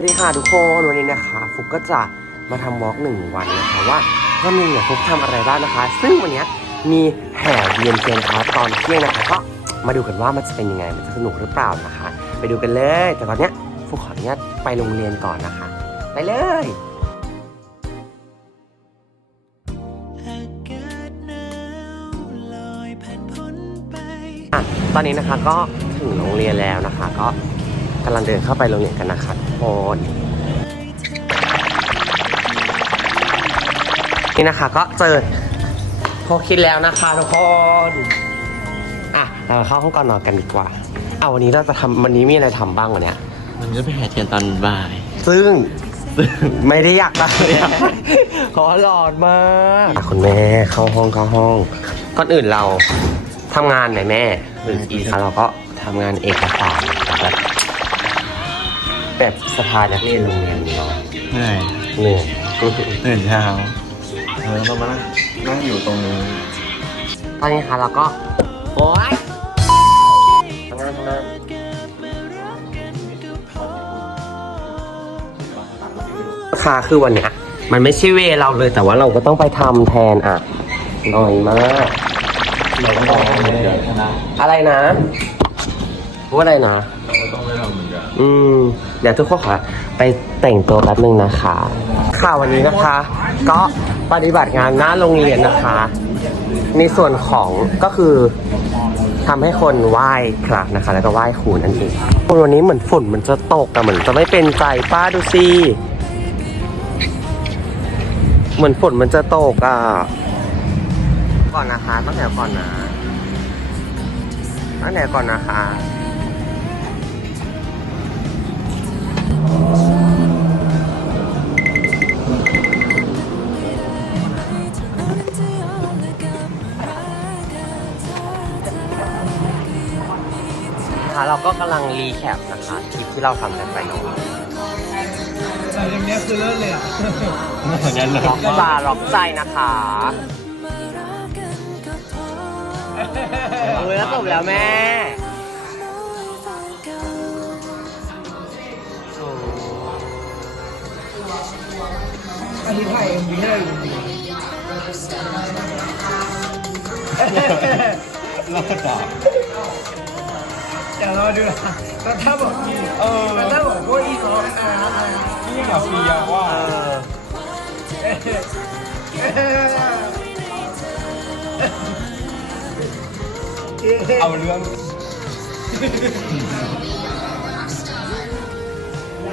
สวัสดีค่ะทุกคนวันนี้นะคะฟุกก็จะมาทำวอล์กหนึ่งวันนะคะว่าวันหนึงเนี่ยฟุกทำอะไรบ้างนะคะ ซึ่งวันนี้มีแห่เวียนเทียนพระตอนเที่ยงนะคะก็มาดูกันว่ามันจะเป็นยังไงมันจะสนุกหรือเปล่านะคะ ไปดูกันเลย แต่ตอนเนี้ยฟุกขออนุญาตไปโรงเรียนก่อนนะคะ ไปเลยอะตอนนี้นะคะก็ถึงโรงเรียนแล้วนะคะ ก็ กำลังเดินเข้าไปโรงเรียนกันนะคะทุกคนนี่นะคะก็เจอโคคิดแล้วนะคะทุกคนอะเราเข้าห้องก่อนนอนกันดีกว่า เอาวันนี้เราจะทำวันนี้มีอะไรทำบ้างวันเนี้ยมันก็ไปหาเทียนตอนบ่าย ซึ่งไม่ได้อยากได้ขอหลอดมากอะคุณแม่เข้าห้องเข้าห้องก่อนอื่นเราทำงานไหนแม่หรืออีกเราก็ทำงานเอกสารแบบ แบบสภานักเรียนโรงเรียนเนาะเหนื่อยเหนื่อยตื่นเช้าเออต้องมานั่งนั่งอยู่ตรงนี้ตอนนี้ค่ะเราก็โอ๊ยทำงานทำงานค่ะคือวันเนี้ยมันไม่ใช่เวรเราเลยแต่ว่าเราก็ต้องไปทำแทนอะหน่อยมากเราก็ต้องไปเดี๋ยวคณะอะไรนะ พูดอะไรนะเราก็ต้องไปทำเหมือนกันอืมเดี๋ยวทุกคนขอไปแต่งตัวแป๊บนึงนะคะ ค่ะวันนี้นะคะ ก็ปฏิบัติงานหน้าโรงเรียนนะคะ ในส่วนของก็คือทำให้คนไหว้พระนะคะ แล้วก็ไหว้ครูนั่นเองวันนี้เหมือนฝนมันจะตกอะเหมือนจะไม่เป็นใจป้าดูสิเหมือนฝนมันจะตกอะก่อนนะคะตั้งแต่ก่อนนะตั้งแต่ก่อนนะคะ เราก็กำลังรีแคปนะคะคลิปที่เราทำกันไปเนาะแต่อย่างเนี้ยคือเลิศเลยอะเหมือนกันเลยล็อกตาล็อกใจนะคะเออแล้วจบแล้วแม่โอ้อันนี้ถ่ายเอ็มวีให้เราอยู่ดีรอดต่อ เดี๋ยวราดูนะแล้วถ้าบอกอีเออแล้วถ้าบอกว่าอีเขาอะไรนะอะไรนะนี่กับฟียว่าเออเอาเรื่อง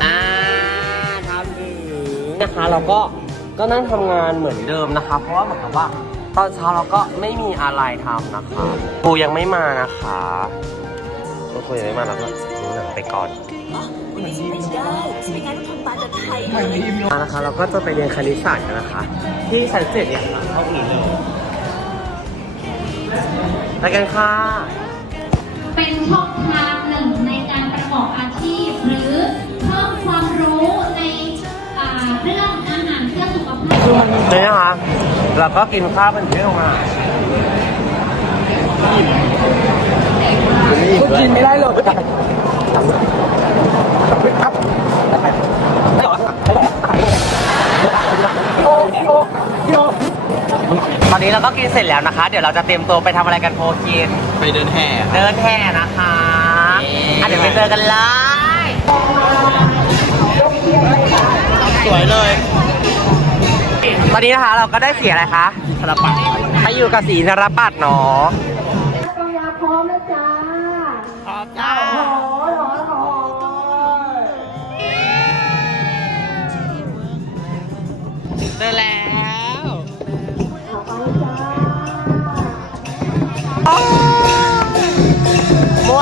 อ่าทำถึงนะคะเราก็ก็นั่งทำงานเหมือนเดิมนะคะ เพราะว่าเหมือนกับว่า ตอนเช้าเราก็ไม่มีอะไรทำนะคะครูยังไม่มานะคะ ครูยังไม่มาเราก็ดูหนังไปก่อนไม่ได้ไม่งั้นทำมาจากไทยถ่ายในอีเมลอะนะคะเราก็จะไปเรียนคณิตศาสตร์กันนะคะ ที่ชั้นเจ็ดเนี่ยค่ะห้องนี้เลยไปกันค่ะ เป็นช่องทางหนึ่งในการประกอบอาชีพ หรือเพิ่มความรู้ในอ่าเรื่องอาหารเพื่อสุขภาพนี่นะคะเราก็กินข้าวเป็นเที่ยวมา คุณกินไม่ได้เลยครับตอนนี้เราก็กินเสร็จแล้วนะคะ เดี๋ยวเราจะเตรียมตัวไปทำอะไรกันโพกิน ไปเดินแห่เดินแห่นะคะอะเดี๋ยวไปเจอกันเลยสวยเลย ตอนนี้นะคะเราก็ได้สีอะไรคะธนปัตย์ไปอยู่กับสีนรปัตรเนาะ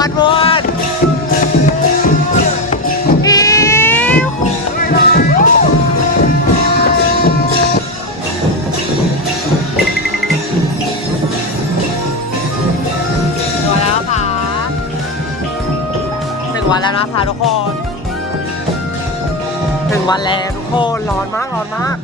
วนมวนอิ๊วถึงวันแล้วค่ะถึงวันแล้วนะคะทุกคน ถึงวันแล้วทุกคน ร้อนมาก ร้อนมาก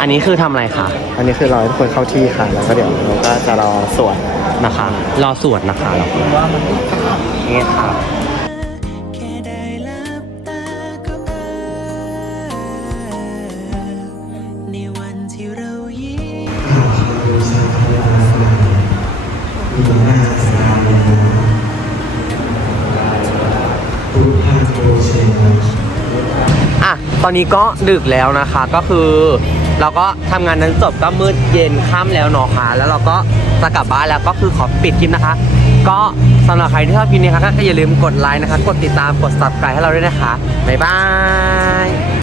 อันนี้คือทำอะไรคะอันนี้คือรอให้ทุกคนเข้าที่ค่ะ แล้วก็เดี๋ยวเราก็จะรอสวดนะคะ รอสวดนะคะเรานี่ค่ะ แค่ได้ลับตาก็เออในวันที่เรายิ้ม อะ ตอนนี้ก็ดึกแล้วนะคะ ก็คือ เราก็ทำงานนั้นจบก็มืดเย็นค่ำแล้วเนาะค่ะแล้วเราก็จะกลับบ้านแล้วก็คือขอปิดคลิปนะคะ ก็สำหรับใครที่ชอบคลิปนี้นะคะก็อย่าลืมกดไลค์นะคะ กดติดตามกด subscribe ให้เราด้วยนะคะบ๊ายบาย